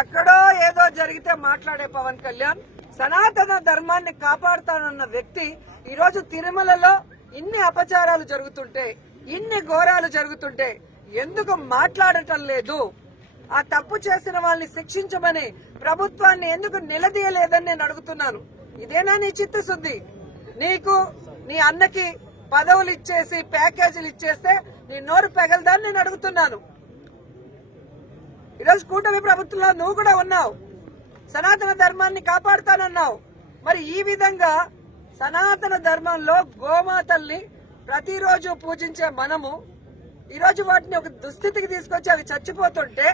ఎక్కడో ఏదో జరిగితే మాట్లాడే పవన్ కళ్యాణ్ సనాతన ధర్మాన్ని కాపాడుతానన్న వ్యక్తి ఈరోజు తిరుమలలో ఇన్ని అపచారాలు జరుగుతుంటే, ఇన్ని ఘోరాలు జరుగుతుంటే ఎందుకు మాట్లాడటం లేదు? ఆ తప్పు చేసిన వాళ్ళని శిక్షించమని ప్రభుత్వాన్ని ఎందుకు నిలదీయలేదని నేను అడుగుతున్నాను. ఇదేనా నీ చిత్తశుద్ధి? నీకు నీ అన్నకి పదవులు ఇచ్చేసి ప్యాకేజీలు ఇచ్చేస్తే నీ నోరు పెగలదాన్ని నేను అడుగుతున్నాను. ఈరోజు కూటమి ప్రభుత్వంలో నువ్వు కూడా ఉన్నావు, సనాతన ధర్మాన్ని కాపాడుతానన్నావు. మరి ఈ విధంగా సనాతన ధర్మంలో గోమాతల్ని ప్రతిరోజు పూజించే మనము ఈరోజు వాటిని ఒక దుస్థితికి తీసుకొచ్చి అవి చచ్చిపోతుంటే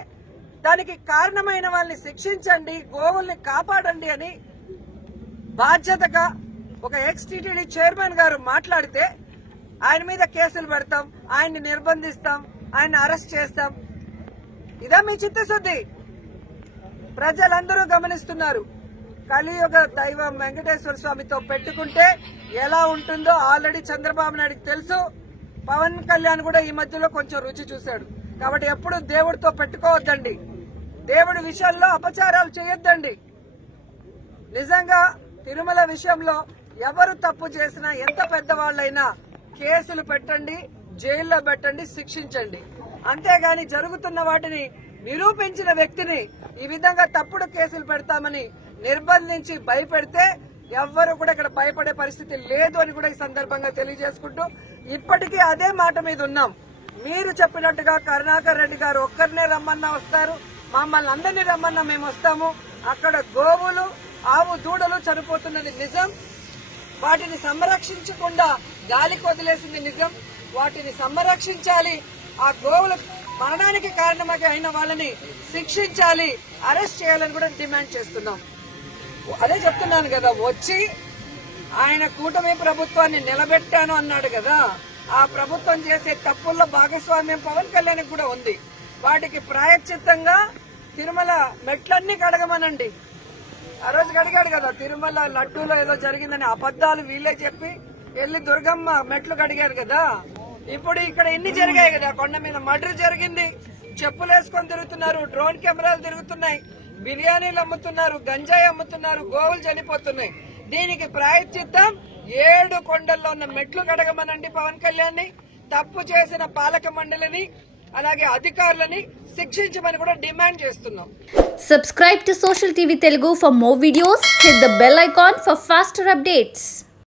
దానికి కారణమైన వాళ్ళని శిక్షించండి, గోవుల్ని కాపాడండి అని బాధ్యతగా ఒక ఎక్స్-టీటీడీ చైర్మన్ గారు మాట్లాడితే ఆయన మీద కేసులు పెడతాం, ఆయన్ని నిర్బంధిస్తాం, ఆయన్ని అరెస్ట్ చేస్తాం. ఇదా మీ చిత్తశుద్ధి? ప్రజలందరూ గమనిస్తున్నారు. కలియుగ దైవం వెంకటేశ్వర స్వామితో పెట్టుకుంటే ఎలా ఉంటుందో ఆల్రెడీ చంద్రబాబు నాయుడుకి తెలుసు. పవన్ కళ్యాణ్ కూడా ఈ మధ్యలో కొంచెం రుచి చూశాడు. కాబట్టి ఎప్పుడు దేవుడితో పెట్టుకోవద్దండి, దేవుడి విషయంలో అపచారాలు చేయొద్దండి. నిజంగా తిరుమల విషయంలో ఎవరు తప్పు చేసినా, ఎంత పెద్దవాళ్లైనా కేసులు పెట్టండి, జైల్లో పెట్టండి, శిక్షించండి. అంతేగాని జరుగుతున్న వాటిని నిరూపించిన వ్యక్తిని ఈ విధంగా తప్పుడు కేసులు పెడతామని నిర్బంధించి భయపెడితే ఎవ్వరు కూడా ఇక్కడ భయపడే పరిస్థితి లేదు అని కూడా ఈ సందర్భంగా తెలియజేసుకుంటూ ఇప్పటికీ అదే మాట మీద ఉన్నాం. మీరు చెప్పినట్టుగా కరుణాకర్ రెడ్డి గారు ఒక్కరినే రమ్మన్నా వస్తారు, మమ్మల్ని అందరినీ రమ్మన్నా మేము వస్తాము. అక్కడ గోవులు, ఆవు దూడలు చనిపోతున్నది నిజం. వాటిని సంరక్షించకుండా గాలికి వదిలేసింది నిజం. వాటిని సంరక్షించాలి, ఆ గోవుల మరణానికి కారణమైన వాళ్ళని శిక్షించాలి, అరెస్ట్ చేయాలని కూడా డిమాండ్ చేస్తున్నాం. అదే చెప్తున్నాను కదా, వచ్చి ఆయన కూటమి ప్రభుత్వాన్ని నిలబెట్టాను అన్నాడు కదా, ఆ ప్రభుత్వం చేసే తప్పుల్లో భాగస్వామ్యం పవన్ కళ్యాణ్ కూడా ఉంది. వాటికి ప్రాయశ్చిత్తంగా తిరుమల మెట్లన్నీ కడగమనండి. ఆ రోజు కడిగాడు కదా, తిరుమల లడ్డూలో ఏదో జరిగిందని అబద్దాలు వీళ్ళే చెప్పి వెళ్లి దుర్గమ్మ మెట్లు కడిగారు కదా. ఇప్పుడు ఇక్కడ ఎన్ని జరిగాయి కదా, కొండ మీద మర్డర్ జరిగింది, చెప్పులు వేసుకొని తిరుగుతున్నారు, డ్రోన్ కెమెరాలు తిరుగుతున్నాయి, బిర్యానీలు అమ్ముతున్నారు, గంజాయి అమ్ముతున్నారు, గోవులు చనిపోతున్నాయి. దీనికి ప్రాయశ్చిత్తం 7 కొండల్లో ఉన్న మెట్లు కడగమనండి పవన్ కళ్యాణ్ ని. తప్పు చేసిన పాలక మండలిని అలాగే అధికారులని శిక్షించమని కూడా డిమాండ్ చేస్తున్నాం. Subscribe to Social TV Telugu for more videos. Hit the bell icon for faster updates.